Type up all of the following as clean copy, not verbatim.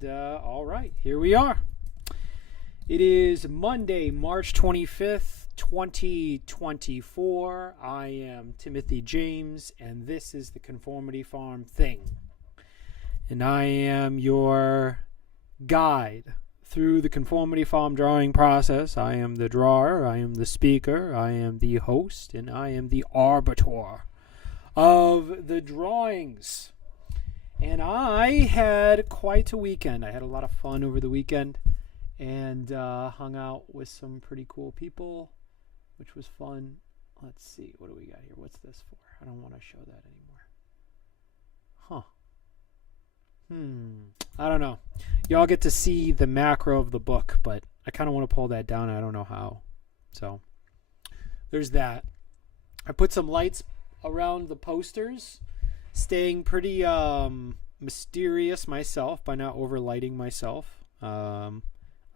And all right, here we are. It is Monday, March 25th, 2024. I am Timothy James, and this is the Conformity Farm thing. And I am your guide through the Conformity Farm drawing process. I am the drawer, I am the speaker, I am the host, and I am the arbiter of the drawings. And I had quite a weekend. I had a lot of fun over the weekend and hung out with some pretty cool people, which was fun. Let's see, what do we got here? What's this for? I don't want to show that anymore. I don't know. Y'all get to see the macro of the book, but I kind of want to pull that down. I don't know how. So there's that. I put some lights around the posters, staying pretty mysterious myself by not overlighting myself. I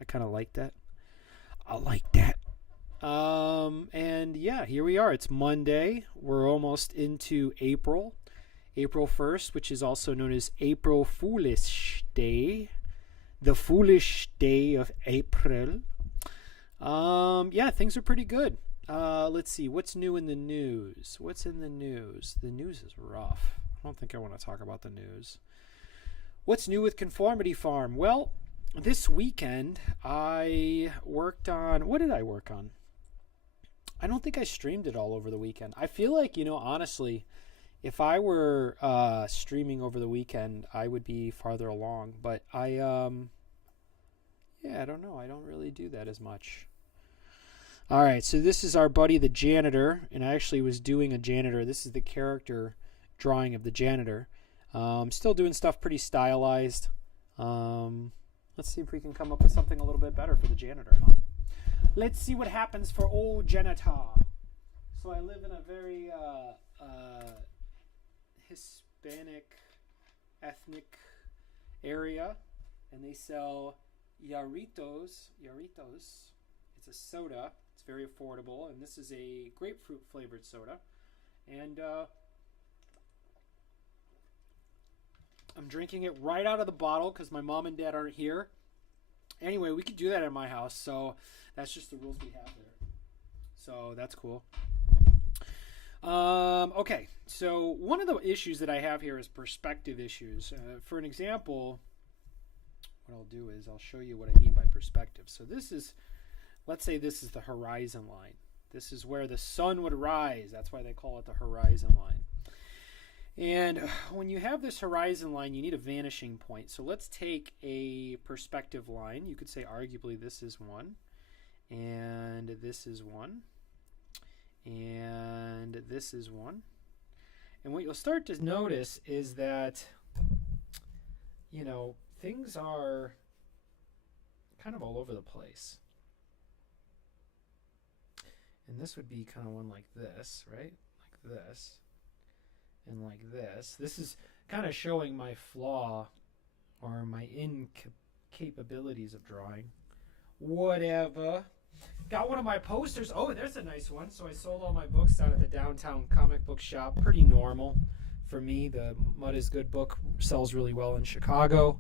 kind of like that. I like that. And yeah, here we are. It's Monday. We're almost into April 1st, which is also known as April Foolish Day. The Foolish Day of April. Yeah, things are pretty good. Let's see. What's new in the news? What's in the news? The news is rough. I don't think I want to talk about the news. What's new with Conformity Farm? Well, this weekend I worked on... What did I work on? I don't think I streamed it all over the weekend. I feel like, honestly, if I were streaming over the weekend, I would be farther along. But I don't know. I don't really do that as much. All right, so this is our buddy the janitor, and I actually was doing a janitor. This is the character drawing of the janitor. Still doing stuff pretty stylized. Let's see if we can come up with something a little bit better for the janitor, huh? Let's see what happens for old janitor. So I live in a very Hispanic ethnic area, and they sell Yarritos. It's a soda. It's very affordable, and this is a grapefruit flavored soda. And I'm drinking it right out of the bottle because my mom and dad aren't here. Anyway, we could do that at my house, so that's just the rules we have there. So that's cool. Okay, so one of the issues that I have here is perspective issues. For an example, what I'll do is I'll show you what I mean by perspective. So this is, let's say this is the horizon line. This is where the sun would rise. That's why they call it the horizon line. And when you have this horizon line, you need a vanishing point. So let's take a perspective line. You could say arguably this is one, and this is one, and this is one. And what you'll start to notice is that, things are kind of all over the place. And this would be kind of one like this, right? Like this. And like this. This is kind of showing my flaw or my incapabilities of drawing. Whatever. Got one of my posters. Oh, there's a nice one. So I sold all my books out at the downtown comic book shop. Pretty normal for me. The Mud is Good book sells really well in Chicago.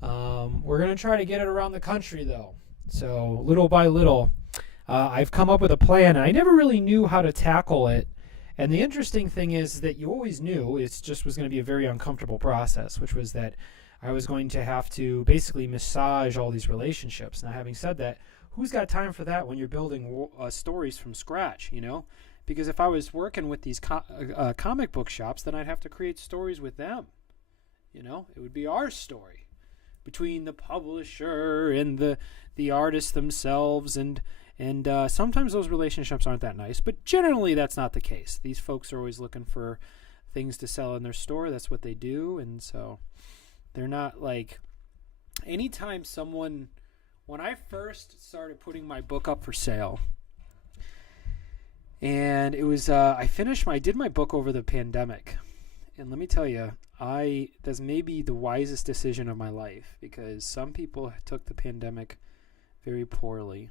We're going to try to get it around the country, though. So little by little, I've come up with a plan. I never really knew how to tackle it. And the interesting thing is that you always knew it just was going to be a very uncomfortable process, which was that I was going to have to basically massage all these relationships. Now, having said that, who's got time for that when you're building stories from scratch, Because if I was working with these comic book shops, then I'd have to create stories with them. It would be our story between the publisher and the artists themselves, and sometimes those relationships aren't that nice, but generally that's not the case. These folks are always looking for things to sell in their store. That's what they do. And so they're not like, anytime someone, when I first started putting my book up for sale, and it was, I did my book over the pandemic. And let me tell you, that's maybe the wisest decision of my life, because some people took the pandemic very poorly.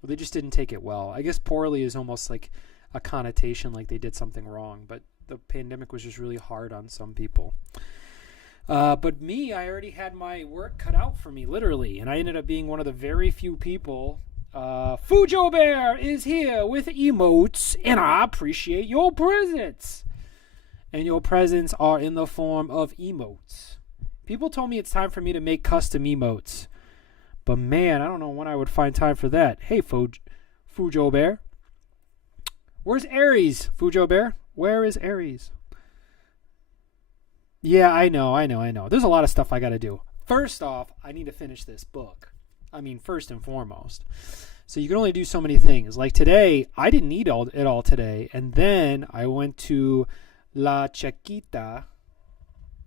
Well, they just didn't take it well. I guess poorly is almost like a connotation, like they did something wrong, but the pandemic was just really hard on some people. But me, I already had my work cut out for me, literally. And I ended up being one of the very few people. Fujo Bear is here with emotes, and I appreciate your presents. And your presents are in the form of emotes. People told me it's time for me to make custom emotes. But man, I don't know when I would find time for that. Hey, Fujo Bear. Where's Aries, Fujo Bear? Where is Aries? Yeah, I know. There's a lot of stuff I got to do. First off, I need to finish this book. I mean, first and foremost. So you can only do so many things. Like today, I didn't eat it all today. And then I went to La Chiquita.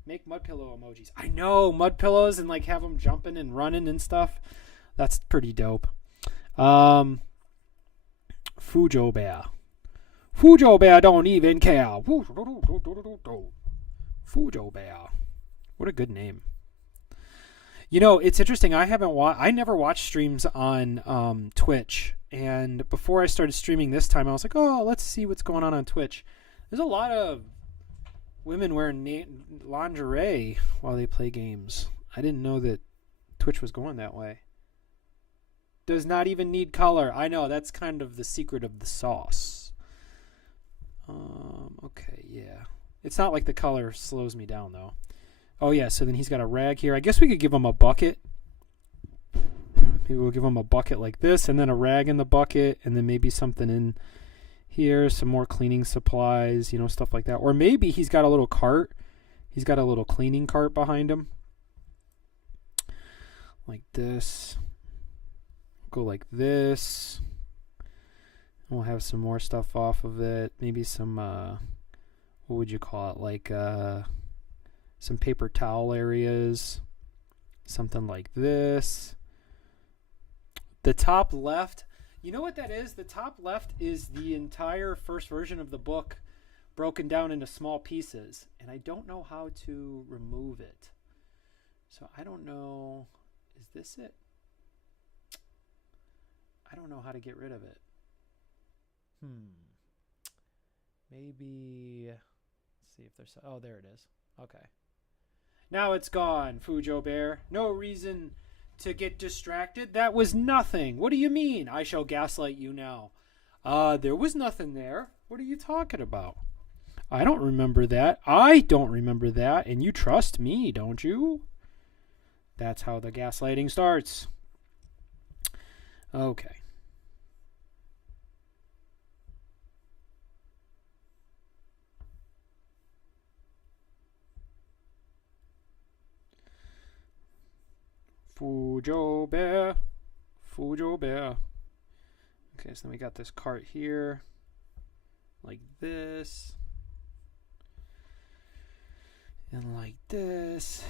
Make mud pillow emojis. I know, mud pillows and like have them jumping and running and stuff. That's pretty dope. Fujo Bear. Fujo Bear don't even care. Fujo Bear. What a good name. You know, it's interesting. I never watched streams on Twitch. And before I started streaming this time, I was like, oh, let's see what's going on Twitch. There's a lot of women wearing lingerie while they play games. I didn't know that Twitch was going that way. Does not even need color. I know, that's kind of the secret of the sauce. Okay, yeah. It's not like the color slows me down, though. Oh, yeah, so then he's got a rag here. I guess we could give him a bucket. Maybe we'll give him a bucket like this, and then a rag in the bucket, and then maybe something in here, some more cleaning supplies, stuff like that. Or maybe he's got a little cart. He's got a little cleaning cart behind him. Like this. Go like this. We'll have some more stuff off of it. Maybe some, what would you call it? Like some paper towel areas. Something like this. The top left. You know what that is? The top left is the entire first version of the book broken down into small pieces. And I don't know how to remove it. So I don't know. Is this it? I don't know how to get rid of it. Maybe. Let's see if there's. Oh, there it is. Okay. Now it's gone, Fujo Bear. No reason to get distracted. That was nothing. What do you mean? I shall gaslight you now. There was nothing there. What are you talking about? I don't remember that. I don't remember that. And you trust me, don't you? That's how the gaslighting starts. Okay. Fujo Bear. Fujo Bear. Okay, so then we got this cart here. Like this. And like this.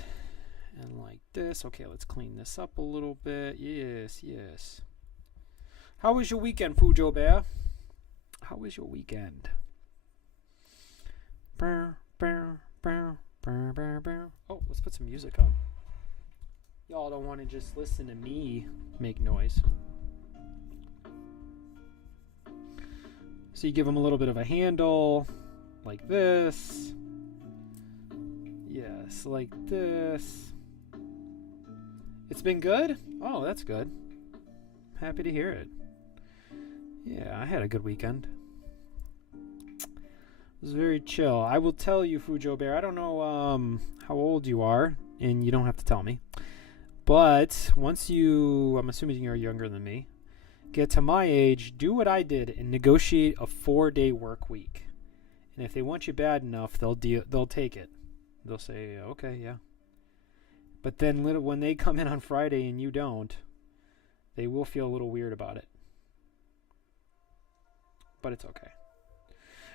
And like this. Okay, let's clean this up a little bit. Yes, yes. How was your weekend, Fujo Bear? How was your weekend? Oh, let's put some music on. Y'all don't want to just listen to me make noise. So you give them a little bit of a handle, like this. Yes, like this. It's been good? Oh, that's good. Happy to hear it. Yeah, I had a good weekend. It was very chill. I will tell you, Fujo Bear, I don't know how old you are, and you don't have to tell me. But once you, I'm assuming you're younger than me, get to my age, do what I did and negotiate a 4-day work week. And if they want you bad enough, they'll take it. They'll say, okay, yeah. But then when they come in on Friday and you don't, they will feel a little weird about it. But it's okay.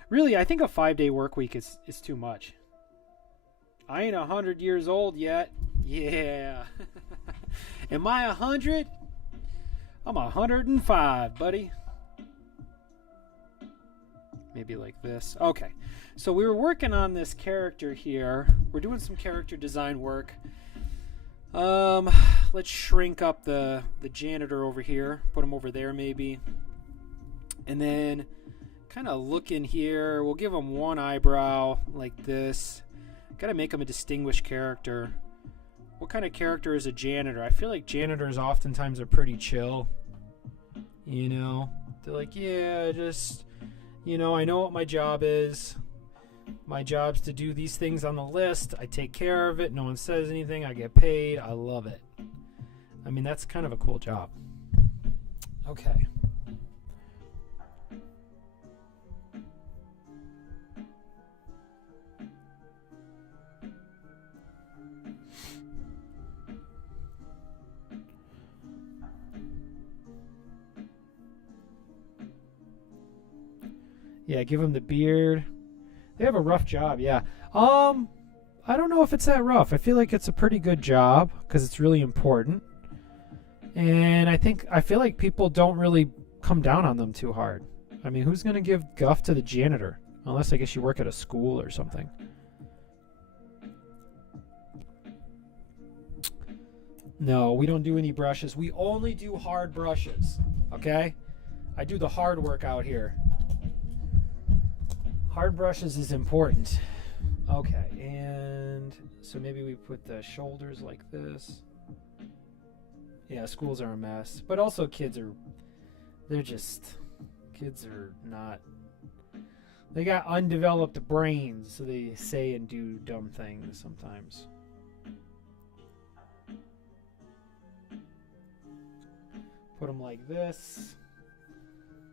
Really, I think a 5-day work week is too much. I ain't 100 years old yet. Yeah. Am I 100? I'm 105, buddy. Maybe like this. Okay. So we were working on this character here. We're doing some character design work. Let's shrink up the janitor over here. Put him over there maybe. And then kind of look in here. We'll give him one eyebrow like this. Gotta make him a distinguished character. What kind of character is a janitor? I feel like janitors oftentimes are pretty chill. You know? They're like, yeah, just, you know, I know what my job is. My job's to do these things on the list. I take care of it. No one says anything. I get paid. I love it. I mean, that's kind of a cool job. Okay. Yeah, give him the beard. They have a rough job, yeah. I don't know if it's that rough. I feel like it's a pretty good job because it's really important. And I feel like people don't really come down on them too hard. I mean, who's going to give guff to the janitor? Unless I guess you work at a school or something. No, we don't do any brushes. We only do hard brushes. Okay? I do the hard work out here. Hard brushes is important. Okay, and so maybe we put the shoulders like this. Yeah, schools are a mess. But also kids are not, they got undeveloped brains, so they say and do dumb things sometimes. Put them like this.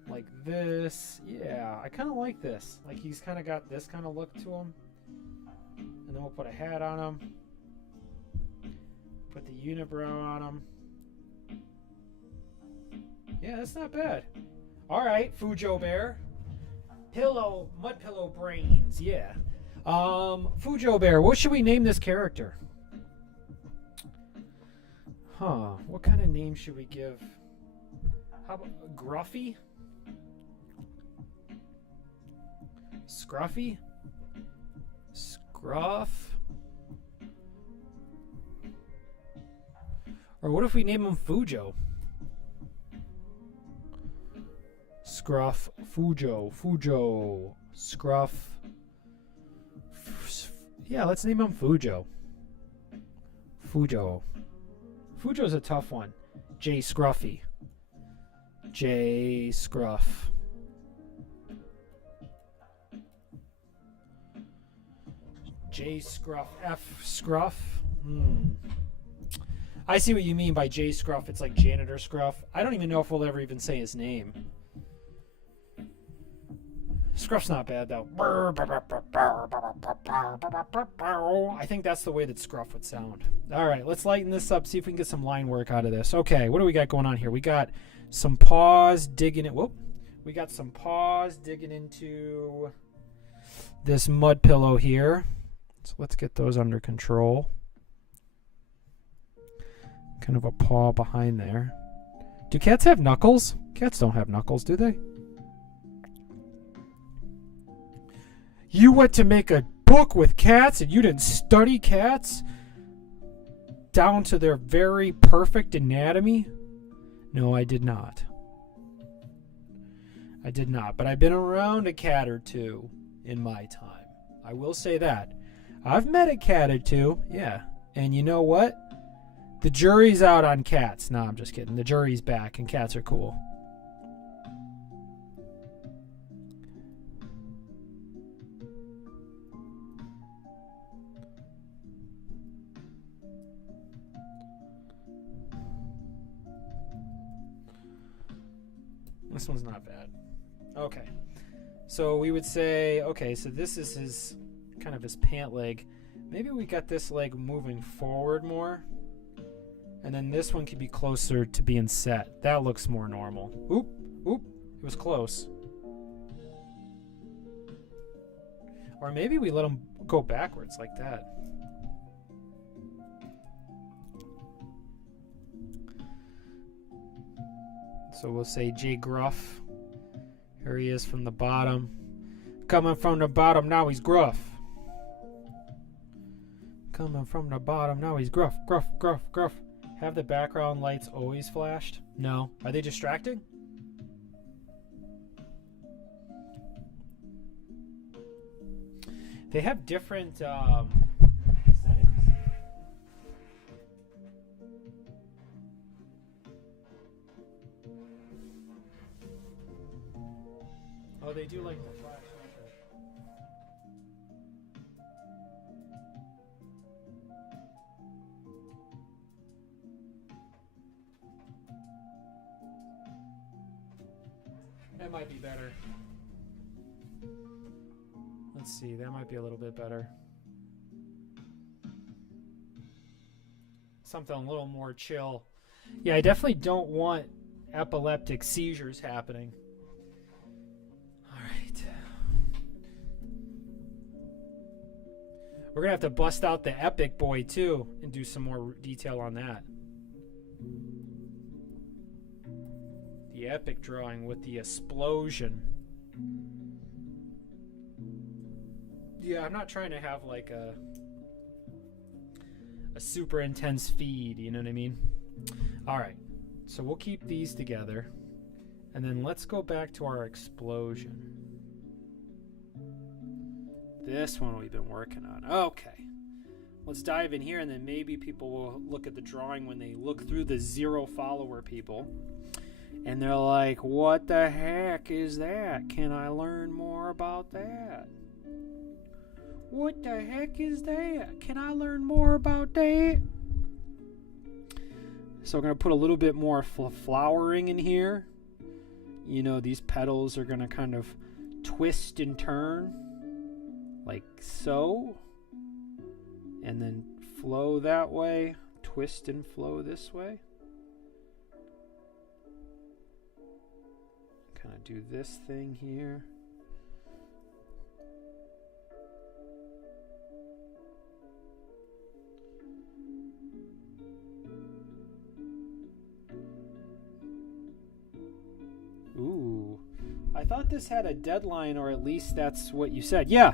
Like this. Yeah, I kind of like this. Like he's kind of got this kind of look to him. And then we'll put a hat on him. Put the unibrow on him. Yeah, that's not bad. All right, Fujo Bear. Mud pillow brains. Yeah. Fujo Bear, what should we name this character? Huh, what kind of name should we give? How about Gruffy? Scruffy? Scruff? Or what if we name him Fujo? Scruff, Fujo, Scruff. Yeah, let's name him Fujo. Fujo's a tough one. J Scruffy. J Scruff. J Scruff. F Scruff. I see what you mean by J Scruff. It's like Janitor Scruff. I don't even know if we'll ever even say his name. Scruff's not bad, though. I think that's the way that Scruff would sound. All right, let's lighten this up, see if we can get some line work out of this. Okay, what do we got going on here? We got some paws digging it. Whoop. We got some paws digging into this mud pillow here. So let's get those under control. Kind of a paw behind there. Do cats have knuckles? Cats don't have knuckles, do they? You went to make a book with cats and you didn't study cats down to their very perfect anatomy? No, I did not. I did not, but I've been around a cat or two in my time. I will say that. I've met a cat or two, yeah. And you know what? The jury's out on cats. No, I'm just kidding. The jury's back and cats are cool. This one's not bad. Okay. So we would say, okay, so this is his kind of his pant leg. Maybe we got this leg moving forward more. And then this one could be closer to being set. That looks more normal. Oop, oop, it was close. Or maybe we let him go backwards like that. So we'll say J Gruff. Here he is from the bottom. Coming from the bottom, now he's gruff. Coming from the bottom, now he's gruff, gruff, gruff, gruff. Have the background lights always flashed? No. Are they distracting? They have different they do like the flash, don't they? That might be better. Let's see, that might be a little bit better. Something a little more chill. Yeah, I definitely don't want epileptic seizures happening. All right. We're going to have to bust out the Epic Boy, too, and do some more detail on that. The Epic drawing with the explosion. Yeah, I'm not trying to have like a super intense feed, you know what I mean? All right, so we'll keep these together, and then let's go back to our explosion. This one we've been working on. Okay, let's dive in here, and then maybe people will look at the drawing when they look through the 0 follower people, and they're like, what the heck is that? Can I learn more about that? What the heck is that? Can I learn more about that? So we're going to put a little bit more flowering in here. You know, these petals are going to kind of twist and turn like so. And then flow that way. Twist and flow this way. Kind of do this thing here. Ooh, I thought this had a deadline, or at least that's what you said. Yeah,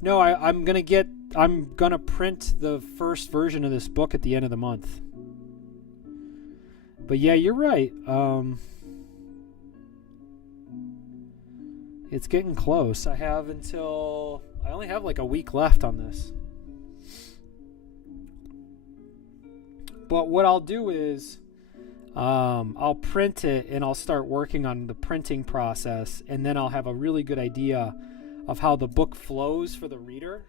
no, I'm gonna print the first version of this book at the end of the month. But yeah, you're right. It's getting close. I only have like a week left on this. But what I'll do is, I'll print it and I'll start working on the printing process, and then I'll have a really good idea of how the book flows for the reader,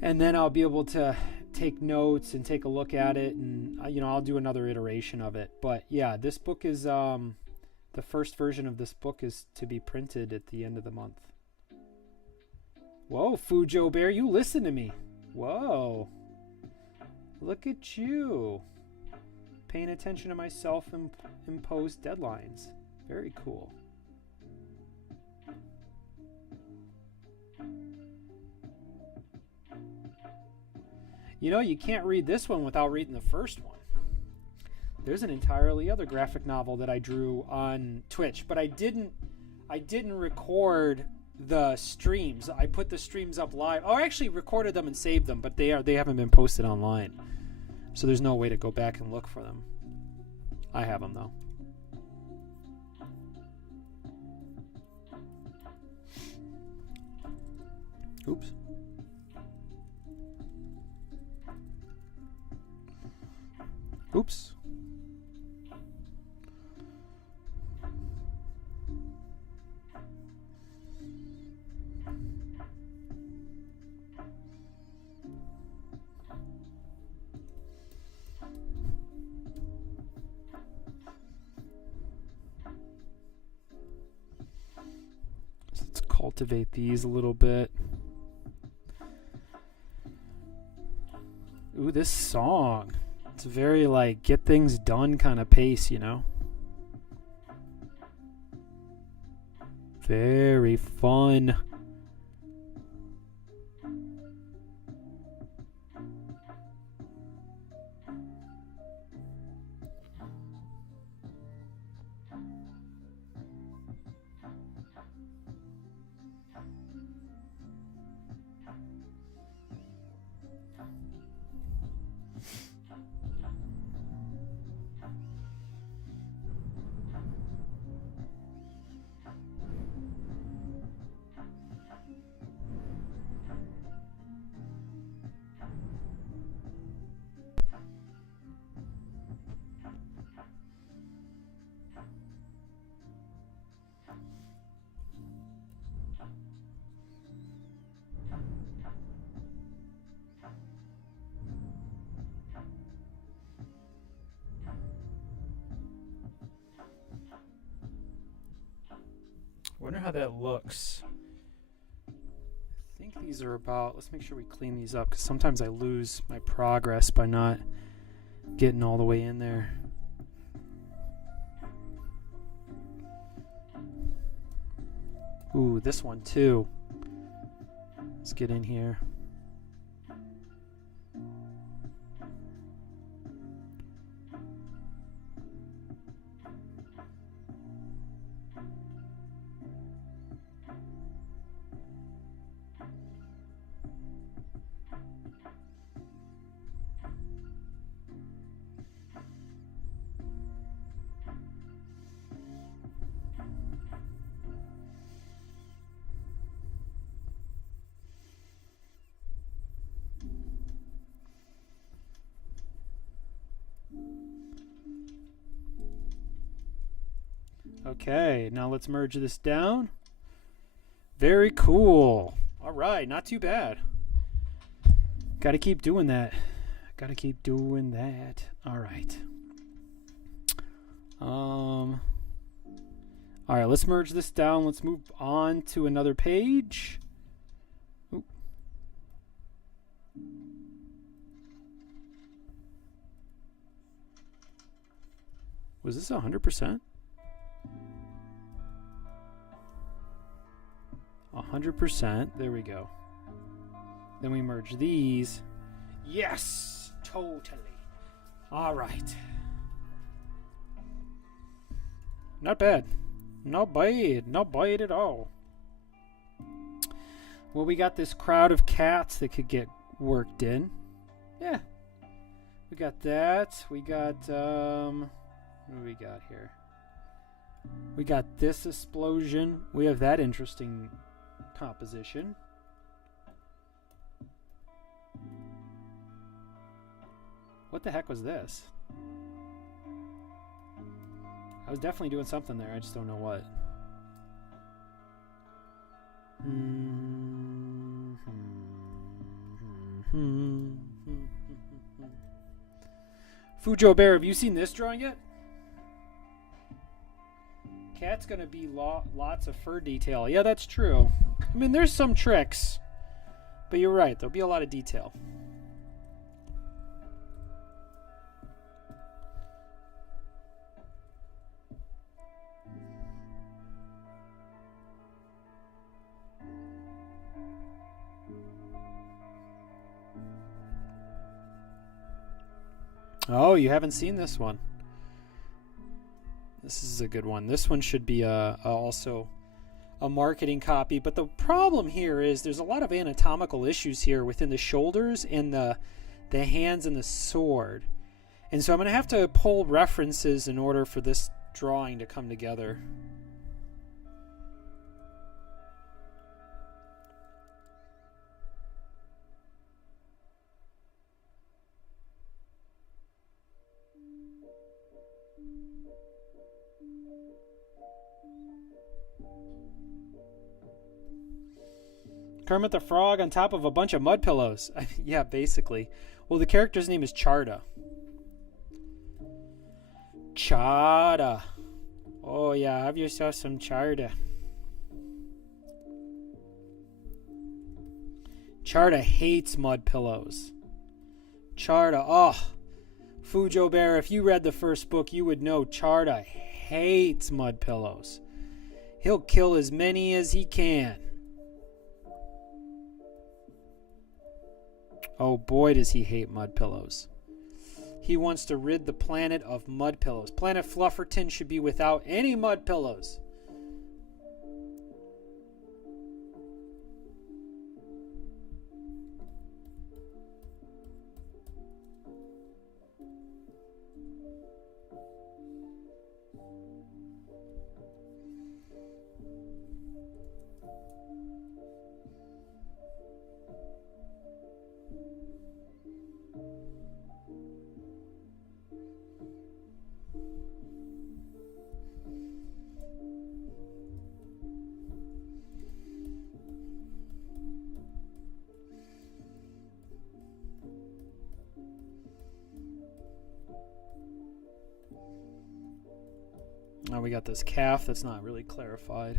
and then I'll be able to take notes and take a look at it, and I'll do another iteration of it. But yeah, this book is the first version of this book is to be printed at the end of the month. Whoa, Fujo Bear, you listen to me. Whoa, look at you. Paying attention to my self-imposed deadlines. Very cool. You know, you can't read this one without reading the first one. There's an entirely other graphic novel that I drew on Twitch, but I didn't record the streams. I put the streams up live. Oh, I actually recorded them and saved them, but they haven't been posted online. So there's no way to go back and look for them. I have them, though. Oops. Oops. Let's cultivate these a little bit. Ooh, this song. It's very like get things done kind of pace, you know? Very fun. wonder how that looks. I think these are about, let's make sure we clean these up, because sometimes I lose my progress by not getting all the way in there. Ooh, this one too. Let's get in here. Okay, now let's merge this down. Very cool. All right, not too bad. Got to keep doing that. Got to keep doing that. All right. All right, let's merge this down. Let's move on to another page. Oop. Was this 100%? 100%. There we go. Then we merge these. Yes! Totally. All right. Not bad. Not bad. Not bad at all. Well, we got this crowd of cats that could get worked in. Yeah. We got that. We got, what do we got here? We got this explosion. We have that interesting composition. What the heck was this? I was definitely doing something there. I just don't know what. Fujo Bear, have you seen this drawing yet? Cat's gonna be lots of fur detail. Yeah, that's true. I mean, there's some tricks, but you're right. There'll be a lot of detail. Oh, you haven't seen this one. This is a good one. This one should be also a marketing copy. But the problem here is there's a lot of anatomical issues here within the shoulders and the hands and the sword. And so I'm going to have to pull references in order for this drawing to come together. Kermit the Frog on top of a bunch of mud pillows. Yeah, basically. Well, the character's name is Charda. Charda. Oh, yeah, have yourself some Charda. Charda hates mud pillows. Charda, oh. Fujo Bear, if you read the first book, you would know Charda hates mud pillows. He'll kill as many as he can. Oh boy, does he hate mud pillows. He wants to rid the planet of mud pillows. Planet Flufferton should be without any mud pillows. Now we got this calf that's not really clarified.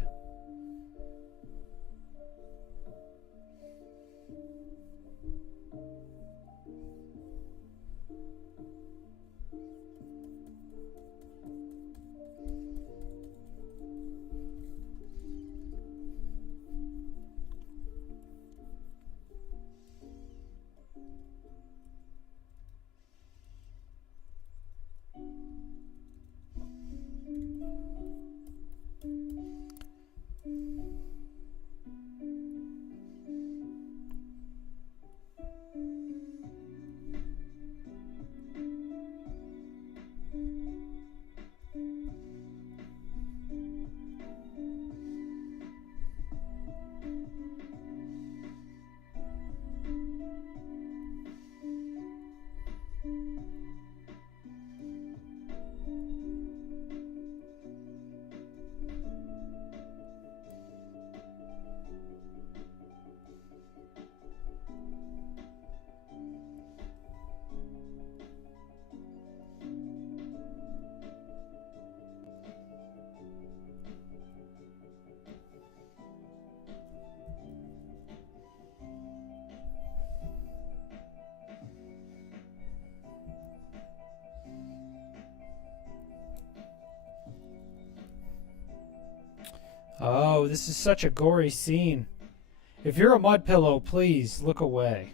Oh, this is such a gory scene. If you're a mud pillow, please look away.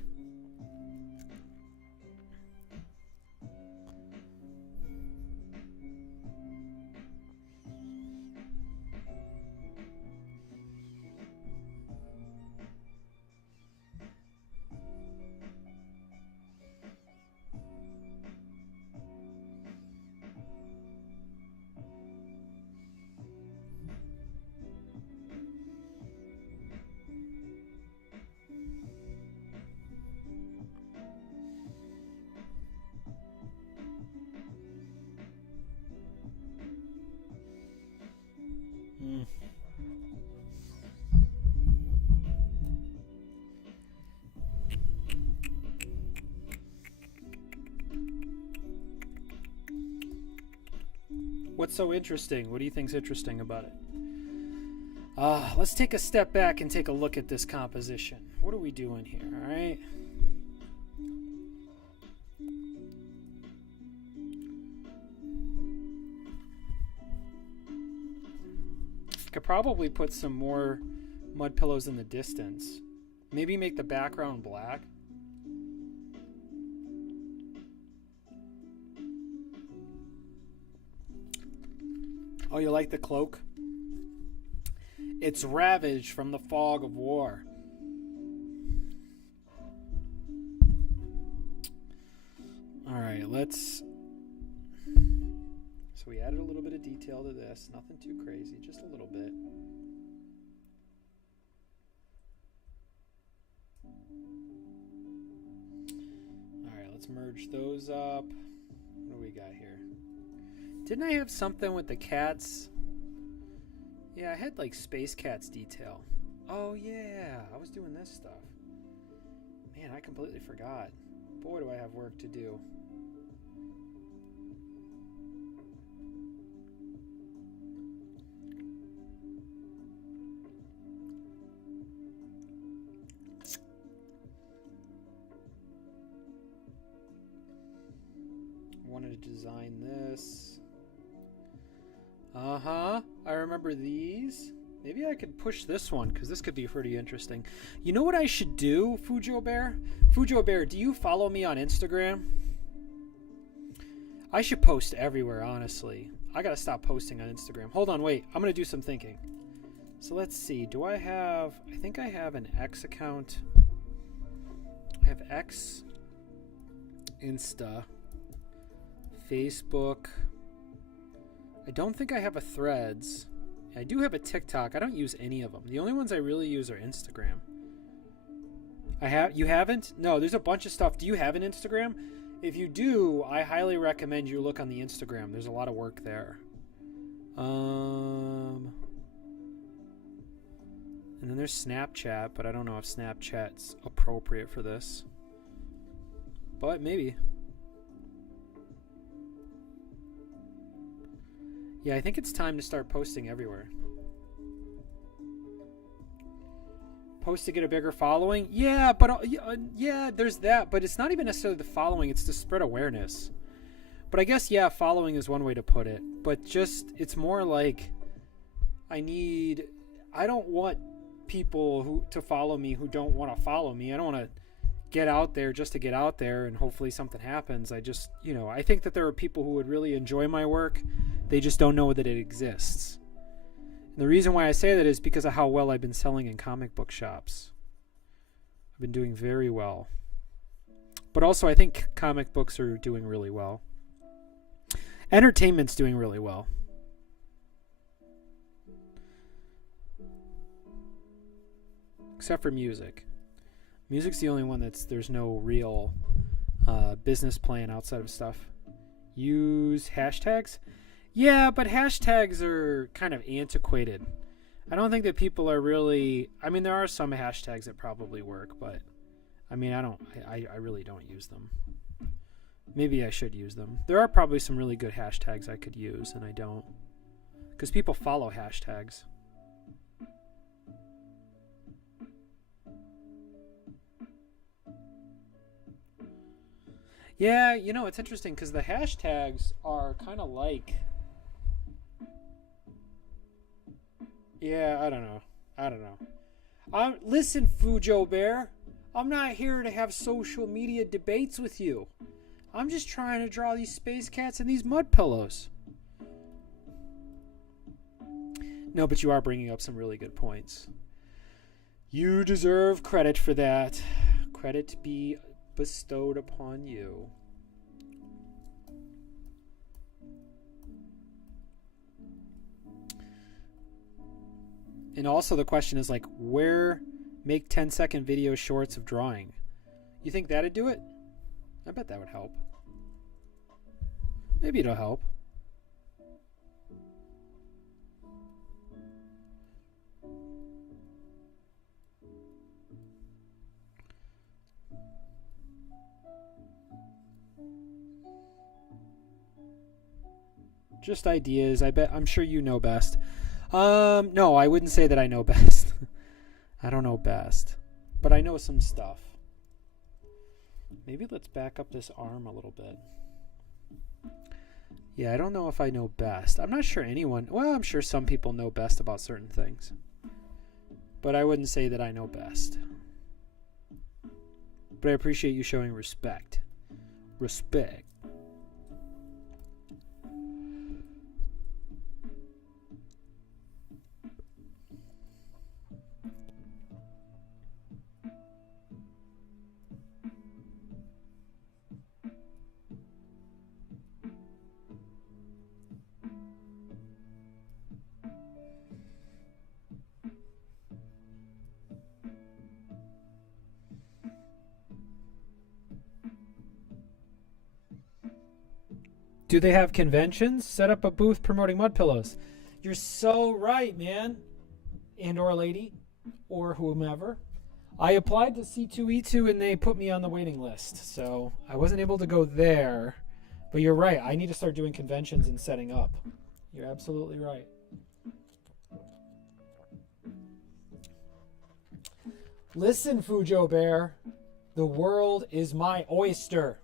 What's so interesting? What do you think's interesting about it? Let's take a step back and take a look at this composition. What are we doing here, all right? Could probably put some more mud pillows in the distance. Maybe make the background black. Oh, you like the cloak? It's ravaged from the fog of war. All right, let's... So we added a little bit of detail to this. Nothing too crazy, just a little bit. All right, let's merge those up. What do we got here? Didn't I have something with the cats? Yeah, I had like Space Cats detail. Oh yeah, I was doing this stuff. Man, I completely forgot. Boy, do I have work to do. Wanted to design this. I remember these. Maybe I could push this one because this could be pretty interesting. You know what I should do, Fujo Bear? Fujo Bear, do you follow me on Instagram? I should post everywhere, honestly. I gotta stop posting on Instagram. Hold on, wait. I'm gonna do some thinking. So let's see. Do I have... I think I have an X account. I have X, Insta, Facebook. I don't think I have a Threads. I do have a TikTok. I don't use any of them. The only ones I really use are Instagram. You haven't? No, there's a bunch of stuff. Do you have an Instagram? If you do, I highly recommend you look on the Instagram. There's a lot of work there. And then there's Snapchat, but I don't know if Snapchat's appropriate for this. But maybe. Yeah, I think it's time to start posting everywhere. Post to get a bigger following? Yeah, but yeah, there's that. But it's not even necessarily the following. It's to spread awareness. But I guess, yeah, following is one way to put it. But just, it's more like I don't want people to follow me who don't want to follow me. I don't want to get out there just to get out there and hopefully something happens. I just, I think that there are people who would really enjoy my work. They just don't know that it exists. And the reason why I say that is because of how well I've been selling in comic book shops. I've been doing very well. But also I think comic books are doing really well. Entertainment's doing really well. Except for music. Music's the only one there's no real business plan outside of stuff. Use hashtags? Yeah, but hashtags are kind of antiquated. I don't think that people are really... I mean, there are some hashtags that probably work, but... I mean, I really don't use them. Maybe I should use them. There are probably some really good hashtags I could use, and I don't. Because people follow hashtags. Yeah, it's interesting because the hashtags are kind of like... Yeah, I don't know. I don't know. Listen, Fujo Bear. I'm not here to have social media debates with you. I'm just trying to draw these space cats and these mud pillows. No, but you are bringing up some really good points. You deserve credit for that. Credit be bestowed upon you. And also the question is like, where make 10-second video shorts of drawing? You think that'd do it? I bet that would help. Maybe it'll help. Just ideas. I'm sure you know best. No, I wouldn't say that I know best. I don't know best, but I know some stuff. Maybe let's back up this arm a little bit. Yeah, I don't know if I know best. I'm not sure anyone. Well, I'm sure some people know best about certain things, but I wouldn't say that I know best. But I appreciate you showing respect. Respect. Do they have conventions? Set up a booth promoting mud pillows. You're so right, man. And or lady or whomever. I applied to C2E2 and they put me on the waiting list. So I wasn't able to go there. But you're right. I need to start doing conventions and setting up. You're absolutely right. Listen, Fujo Bear. The world is my oyster.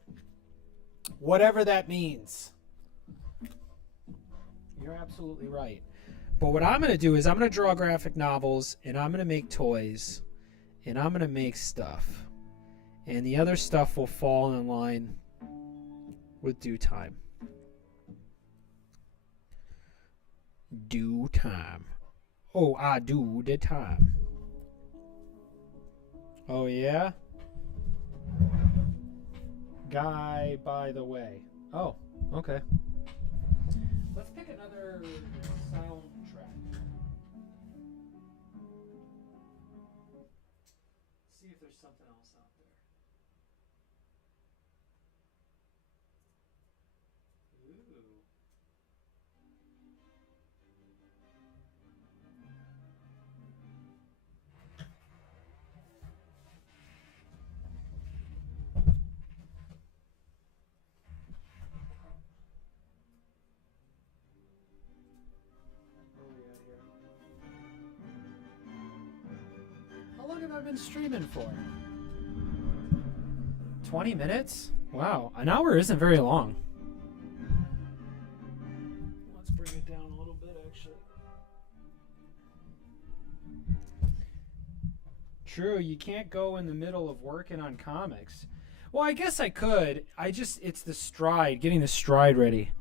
Whatever that means. You're absolutely right. But what I'm going to do is I'm going to draw graphic novels and I'm going to make toys and I'm going to make stuff. And the other stuff will fall in line with due time. Due time. Oh, I do the time. Oh, yeah? Guy by the way. Oh, okay. Let's pick another soundtrack. See if there's something else out there. Ooh. How long have I been streaming for? 20 minutes? Wow, an hour isn't very long. Let's bring it down a little bit, actually. True, you can't go in the middle of working on comics. Well, I guess I could. It's the stride, getting the stride ready.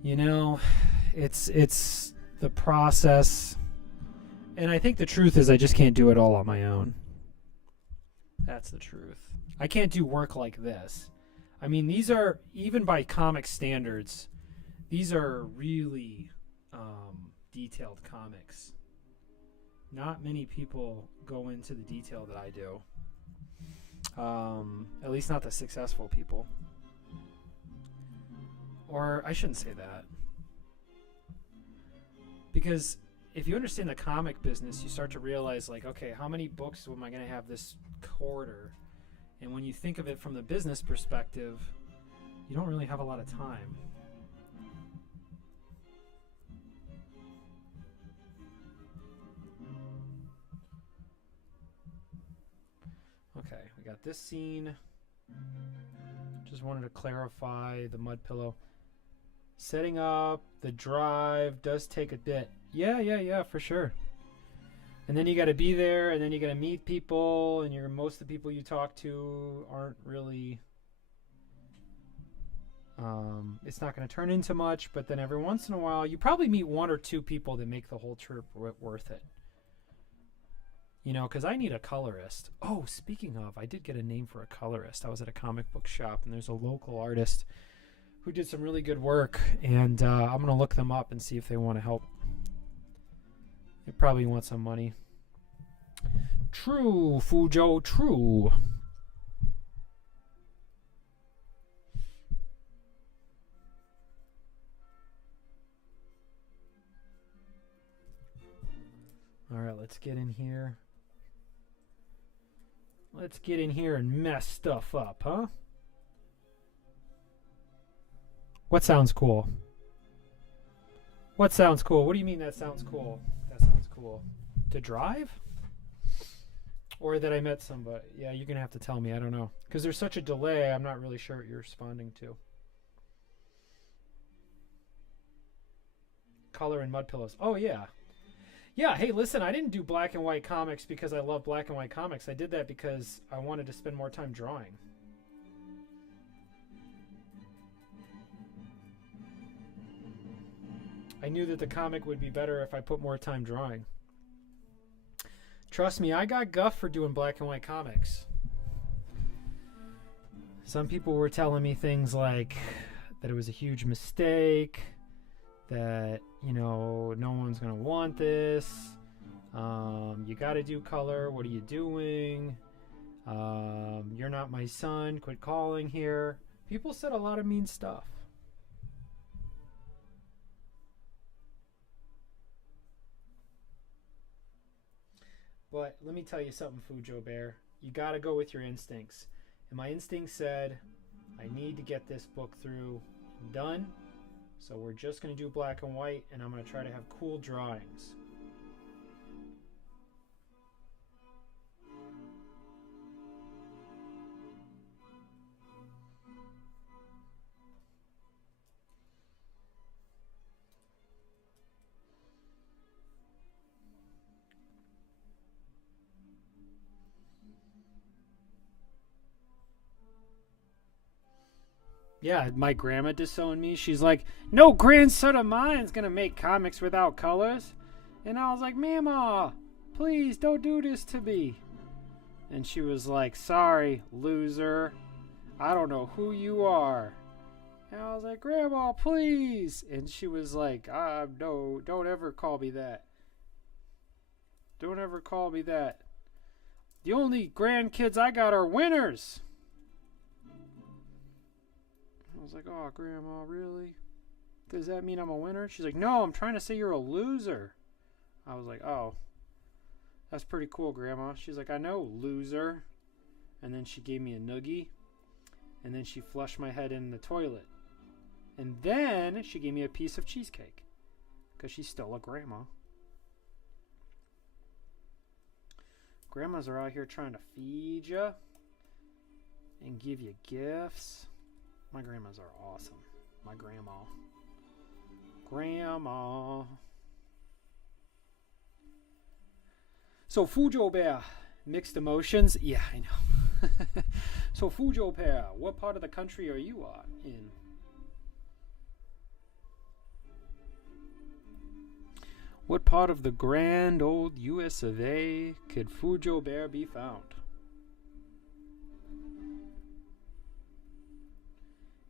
You know, it's the process. And I think the truth is I just can't do it all on my own. That's the truth. I can't do work like this. I mean, these are, even by comic standards, these are really detailed comics. Not many people go into the detail that I do. At least not the successful people. Or I shouldn't say that. Because if you understand the comic business, you start to realize, like, okay, how many books am I going to have this quarter? And when you think of it from the business perspective, you don't really have a lot of time. Okay, we got this scene. Just wanted to clarify the mud pillow. Setting up the drive does take a bit. Yeah, for sure. And then you got to be there, and then you got to meet people, and most of the people you talk to aren't really. It's not going to turn into much, but then every once in a while, you probably meet one or two people that make the whole trip worth it. You know, because I need a colorist. Oh, speaking of, I did get a name for a colorist. I was at a comic book shop, and there's a local artist who did some really good work, and I'm going to look them up and see if they want to help. They probably want some money. True, Fujo, true. All right, let's get in here. Let's get in here and mess stuff up, huh? What sounds cool? What sounds cool? What do you mean that sounds cool? That sounds cool. To drive? Or that I met somebody? Yeah, you're going to have to tell me. I don't know. Because there's such a delay, I'm not really sure what you're responding to. Color and mud pillows. Oh, yeah. Yeah, hey, listen, I didn't do black and white comics because I love black and white comics. I did that because I wanted to spend more time drawing. I knew that the comic would be better if I put more time drawing. Trust me, I got guff for doing black and white comics. Some people were telling me things like that it was a huge mistake, that, you know, no one's going to want this. You got to do color. What are you doing? You're not my son. Quit calling here. People said a lot of mean stuff. But let me tell you something, Fujo Bear. You got to go with your instincts. And my instinct said, I need to get this book through and done. So we're just going to do black and white, and I'm going to try to have cool drawings. Yeah, my grandma disowned me. She's like, no grandson of mine's going to make comics without colors. And I was like, Mama, please don't do this to me. And she was like, sorry, loser. I don't know who you are. And I was like, Grandma, please. And she was like, no, don't ever call me that. Don't ever call me that. The only grandkids I got are winners. I was like, oh, Grandma, really? Does that mean I'm a winner? She's like, no, I'm trying to say you're a loser. I was like, oh, that's pretty cool, Grandma. She's like, I know, loser. And then she gave me a noogie. And then she flushed my head in the toilet. And then she gave me a piece of cheesecake. Because she's still a grandma. Grandmas are out here trying to feed you. And give you gifts. My grandmas are awesome. My grandma. Grandma. So, Fujo Bear, mixed emotions? Yeah, I know. So, Fujo Bear, what part of the country are you in? What part of the grand old US of A could Fujo Bear be found?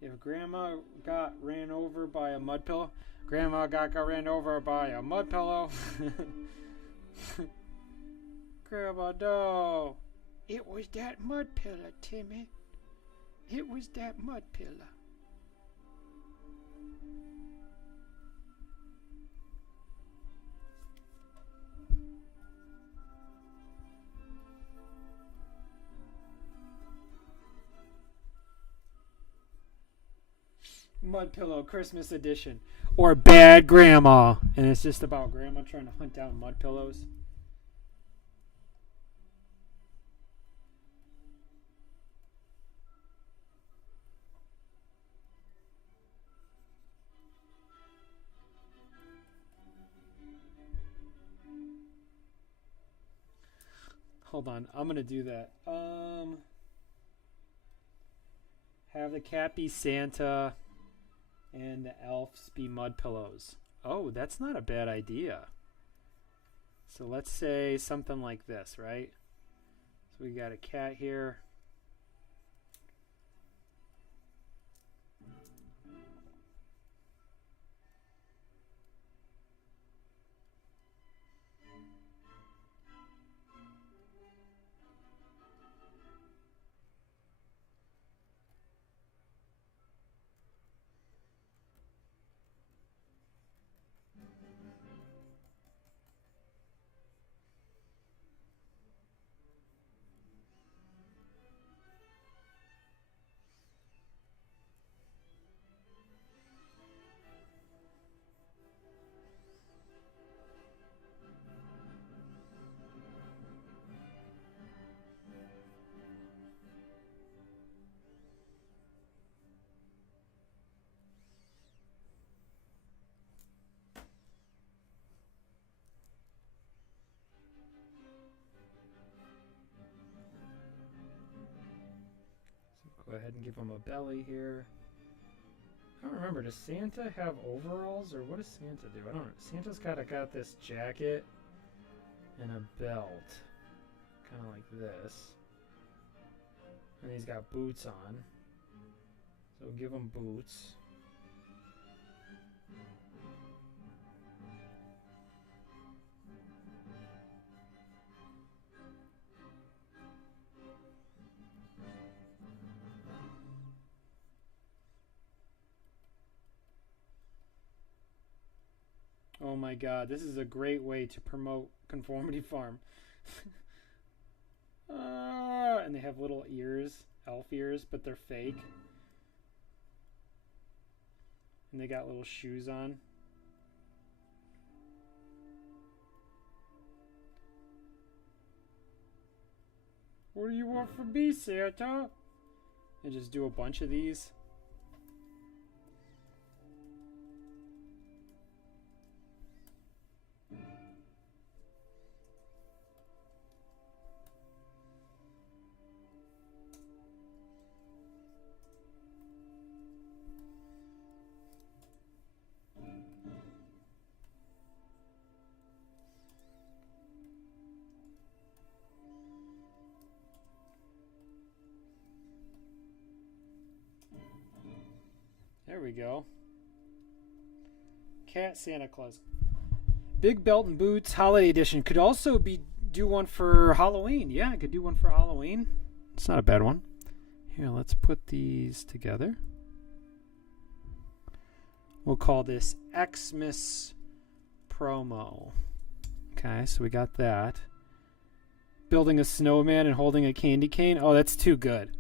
If Grandma got ran over by a mud pillow, Grandma got ran over by a mud pillow. Grandma, no. It was that mud pillow, Timmy. It was that mud pillow. Mud Pillow Christmas edition. Or Bad Grandma. And it's just about Grandma trying to hunt down mud pillows. Hold on. I'm going to do that. Have the cat be Santa and the elves be mud pillows. Oh, that's not a bad idea. So let's say something like this, right? So we got a cat here. Go ahead and give him a belly here. I don't remember. Does Santa have overalls, or what does Santa do? I don't know. Santa's got this jacket and a belt, kind of like this, and he's got boots on. So we'll give him boots. Oh my god, this is a great way to promote Conformity Farm. And they have little ears, elf ears, but they're fake. And they got little shoes on. What do you want from me, Santa? And just do a bunch of these. There we go. Cat Santa Claus. Big belt and boots holiday edition. Could also do one for Halloween. Yeah, I could do one for Halloween. It's not a bad one. Here, let's put these together. We'll call this Xmas promo. Okay, so we got that. Building a snowman and holding a candy cane. Oh, that's too good.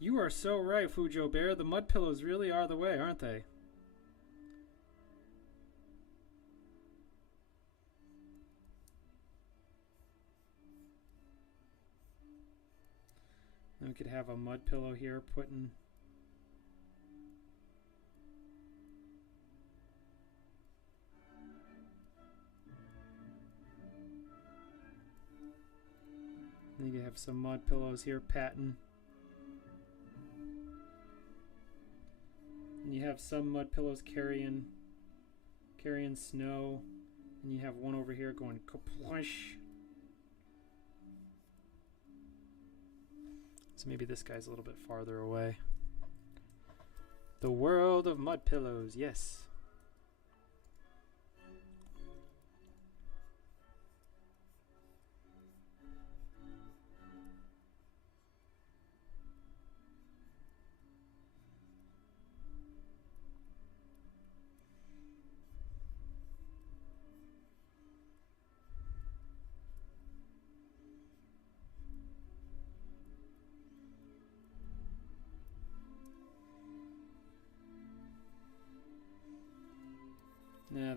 You are so right, Fujo Bear. The mud pillows really are the way, aren't they? Then we could have a mud pillow here putting... Then you could have some mud pillows here patting. And you have some mud pillows carrying snow. And you have one over here going kaplush. So maybe this guy's a little bit farther away. The world of mud pillows, yes.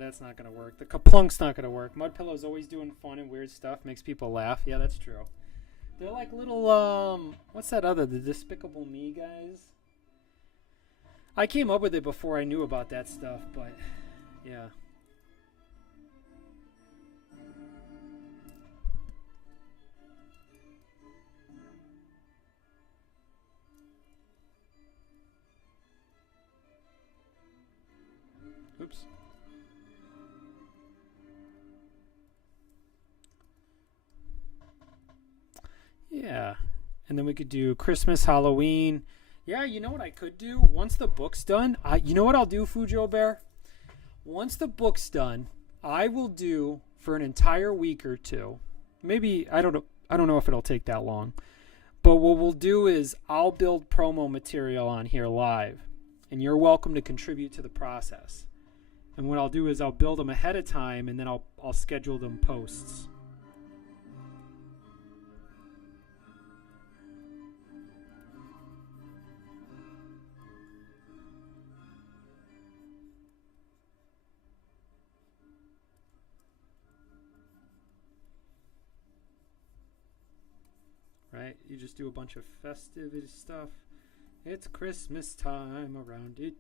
that's not going to work. The Kaplunk's not going to work. Mud Pillow's always doing fun and weird stuff. Makes people laugh. Yeah, that's true. They're like little, what's that other? The Despicable Me guys? I came up with it before I knew about that stuff, but yeah. Oops. Yeah. And then we could do Christmas, Halloween. Yeah, you know what I could do? Once the book's done, you know what I'll do, Fujo Bear? Once the book's done, I will do for an entire week or two. Maybe I don't know if it'll take that long. But what we'll do is I'll build promo material on here live, and you're welcome to contribute to the process. And what I'll do is I'll build them ahead of time, and then I'll schedule them posts. Right? You just do a bunch of festivity stuff. It's Christmas time around it.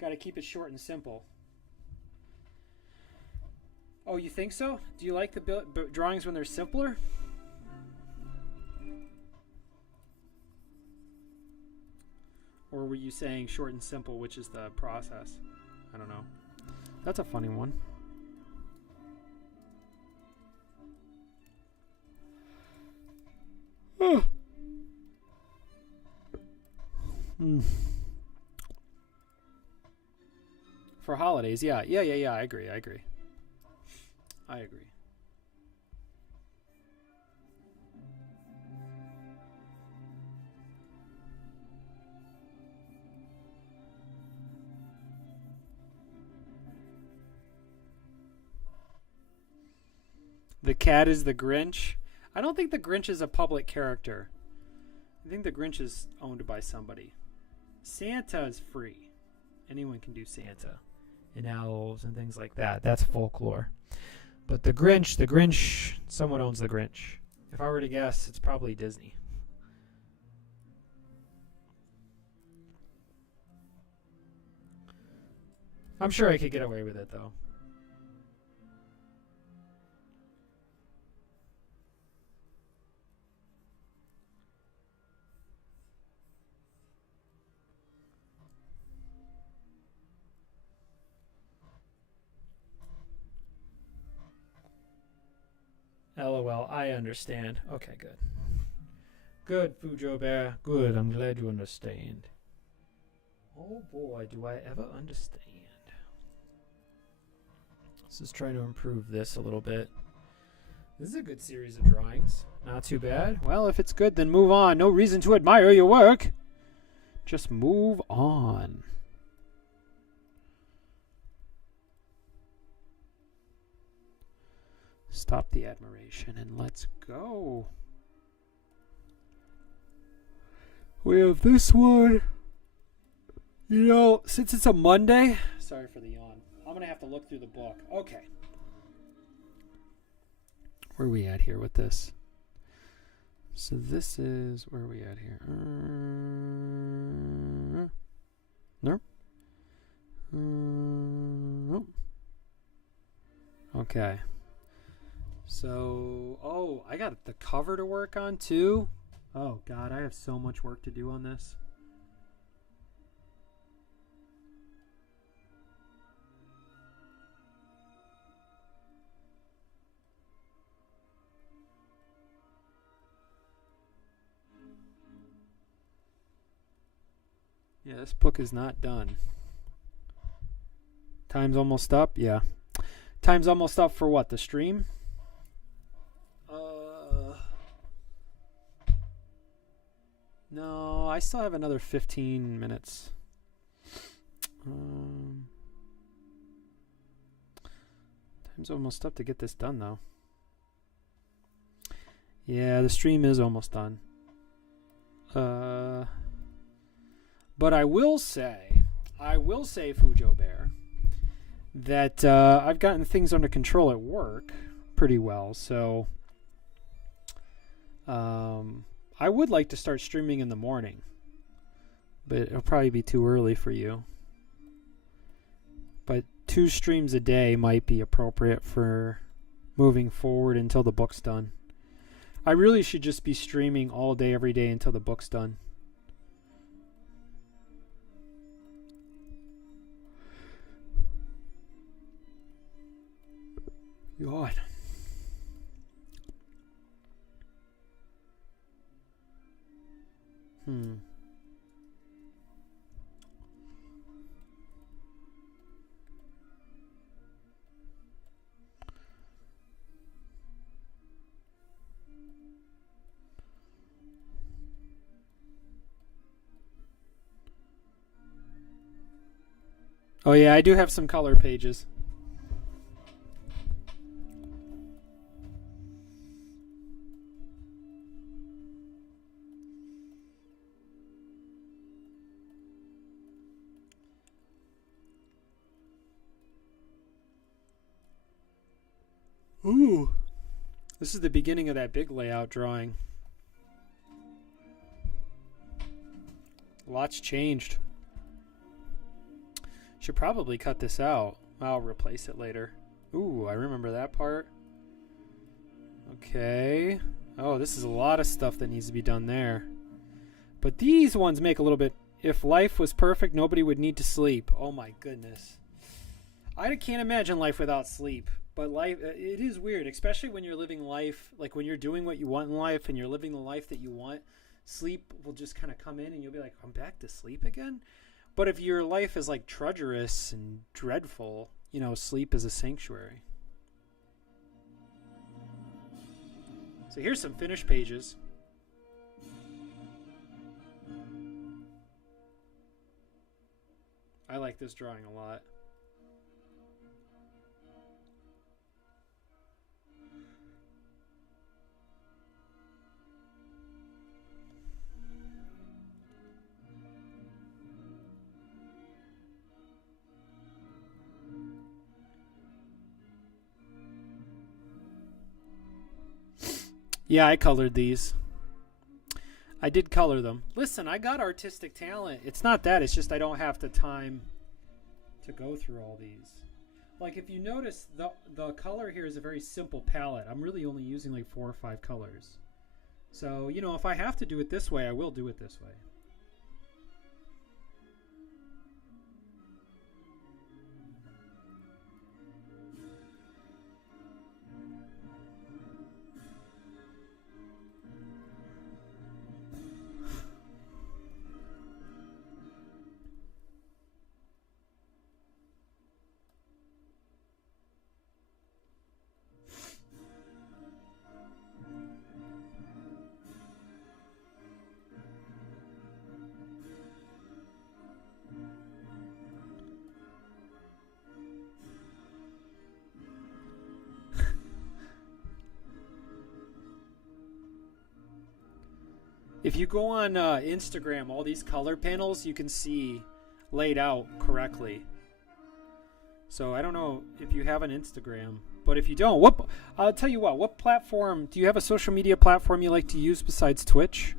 Gotta keep it short and simple. Oh, you think so? Do you like the drawings when they're simpler? Or were you saying short and simple, which is the process? I don't know. That's a funny one. For holidays, yeah. I agree. The cat is the Grinch. I don't think the Grinch is a public character. I think the Grinch is owned by somebody. Santa is free. Anyone can do Santa. And elves and things like that. That's folklore. But the Grinch, someone owns the Grinch. If I were to guess, it's probably Disney. I'm sure I could get away with it, though. LOL, I understand. Okay, good. Good, Fujo Bear. Good, I'm glad you understand. Oh boy, do I ever understand. Let's just try to improve this a little bit. This is a good series of drawings. Not too bad. Well, if it's good, then move on. No reason to admire your work. Just move on. Stop the admiration and let's go. We have this one. You know, since it's a Monday, sorry for the yawn. I'm going to have to look through the book. Okay. Where are we at here with this? So this is, where are we at here? Nope. Nope. Okay. So, oh, I got the cover to work on too. Oh God, I have so much work to do on this. Yeah, this book is not done. Time's almost up. Yeah. Time's almost up for what? The stream? No, I still have another 15 minutes. Time's almost up to get this done, though. Yeah, the stream is almost done. But I will say, Fujo Bear, that I've gotten things under control at work pretty well. So I would like to start streaming in the morning, but it'll probably be too early for you. But 2 streams a day might be appropriate for moving forward until the book's done. I really should just be streaming all day, every day until the book's done. God. Oh yeah, I do have some color pages. Ooh. This is the beginning of that big layout drawing. Lots changed. Should probably cut this out. I'll replace it later. Ooh, I remember that part. Okay. Oh, this is a lot of stuff that needs to be done there. But these ones make a little bit... If life was perfect, nobody would need to sleep. Oh my goodness. I can't imagine life without sleep. But life, it is weird, especially when you're living life, like when you're doing what you want in life and you're living the life that you want, sleep will just kind of come in and you'll be like, I'm back to sleep again? But if your life is like treacherous and dreadful, you know, sleep is a sanctuary. So here's some finished pages. I like this drawing a lot. Yeah, I colored these. I did color them. Listen, I got artistic talent. It's not that. It's just I don't have the time to go through all these. Like if you notice, the color here is a very simple palette. I'm really only using like 4 or 5 colors. So, you know, if I have to do it this way, I will do it this way. If you go on Instagram, all these color panels you can see laid out correctly. So I don't know if you have an Instagram, but if you don't, I'll tell you what platform, do you have a social media platform you like to use besides Twitch?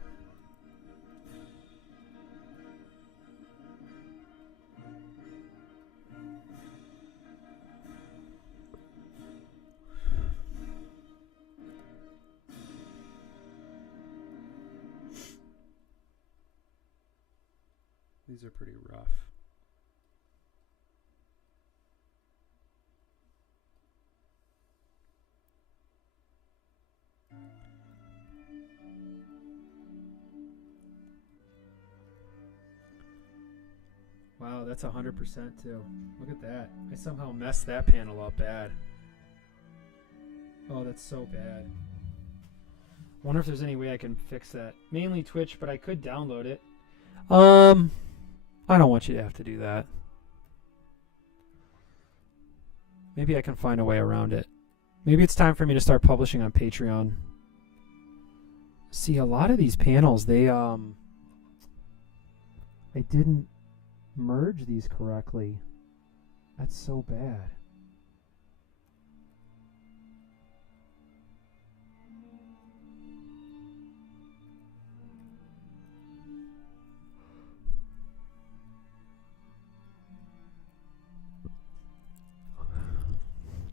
These are pretty rough. Wow, that's 100% too. Look at that. I somehow messed that panel up bad. Oh, that's so bad. I wonder if there's any way I can fix that. Mainly Twitch, but I could download it. I don't want you to have to do that. Maybe I can find a way around it. Maybe it's time for me to start publishing on Patreon. See, a lot of these panels, they didn't merge these correctly. That's so bad.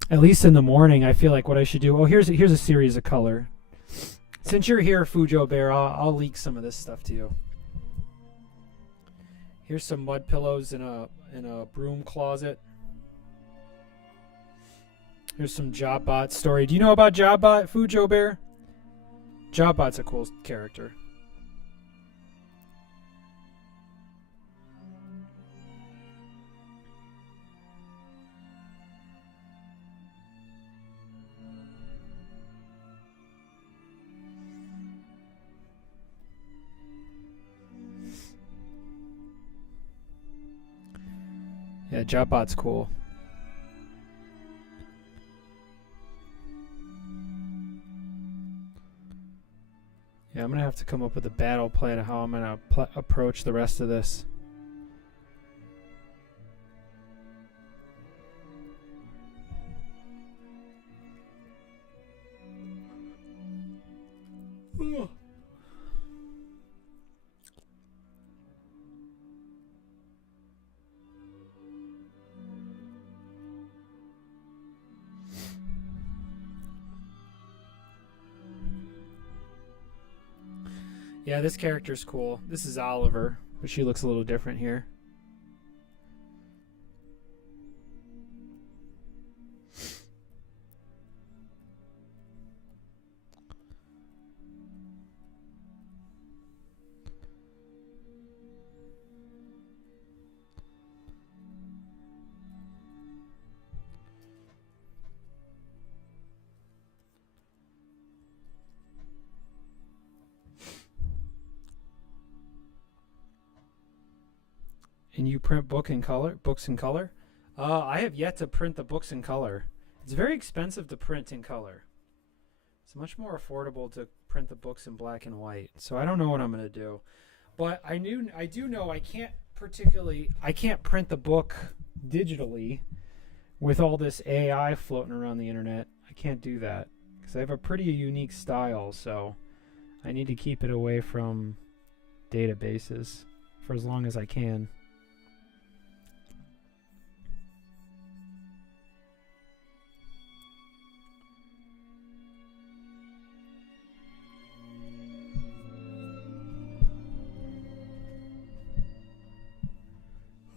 At least in the morning, I feel like what I should do. Oh, here's a series of color. Since you're here, Fujo Bear, I'll leak some of this stuff to you. Here's some mud pillows in a broom closet. Here's some Jobbot story. Do you know about Jobbot, Fujo Bear? Jobbot's a cool character. Yeah, Jobbot's cool. Yeah, I'm going to have to come up with a battle plan of how I'm going to approach the rest of this. Ugh. Yeah, this character's cool. This is Oliver, but she looks a little different here. And you print books in color? I have yet to print the books in color. It's very expensive to print in color. It's much more affordable to print the books in black and white. So I don't know what I'm going to do. But I do know I can't print the book digitally with all this AI floating around the internet. I can't do that because I have a pretty unique style, so I need to keep it away from databases for as long as I can.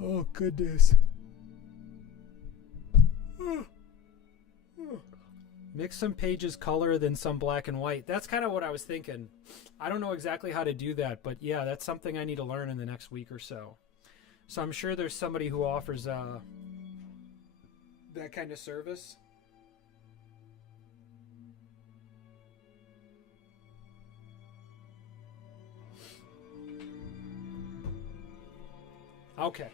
Oh, goodness. Mix some pages color, then some black and white. That's kind of what I was thinking. I don't know exactly how to do that, but yeah, that's something I need to learn in the next week or so. So I'm sure there's somebody who offers that kind of service. Okay.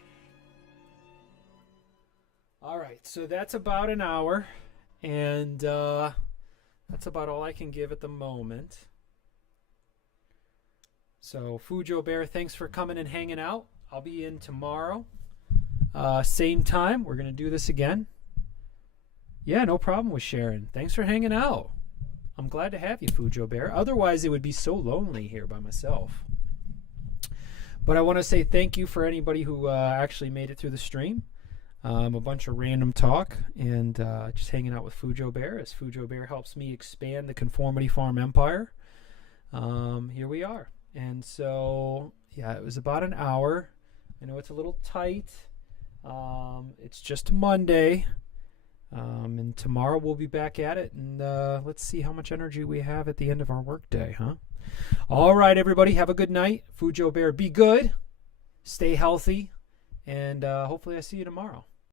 All right, so that's about an hour, and that's about all I can give at the moment. So, Fujo Bear, thanks for coming and hanging out. I'll be in tomorrow. Same time. We're going to do this again. Yeah, no problem with Sharon. Thanks for hanging out. I'm glad to have you, Fujo Bear. Otherwise, it would be so lonely here by myself. But I want to say thank you for anybody who actually made it through the stream. A bunch of random talk and just hanging out with Fujo Bear as Fujo Bear helps me expand the Conformity Farm empire. Here we are. And so, yeah, it was about an hour. I know it's a little tight. It's just Monday. And tomorrow we'll be back at it. And let's see how much energy we have at the end of our workday, huh? All right, everybody. Have a good night. Fujo Bear, be good. Stay healthy. And hopefully I see you tomorrow.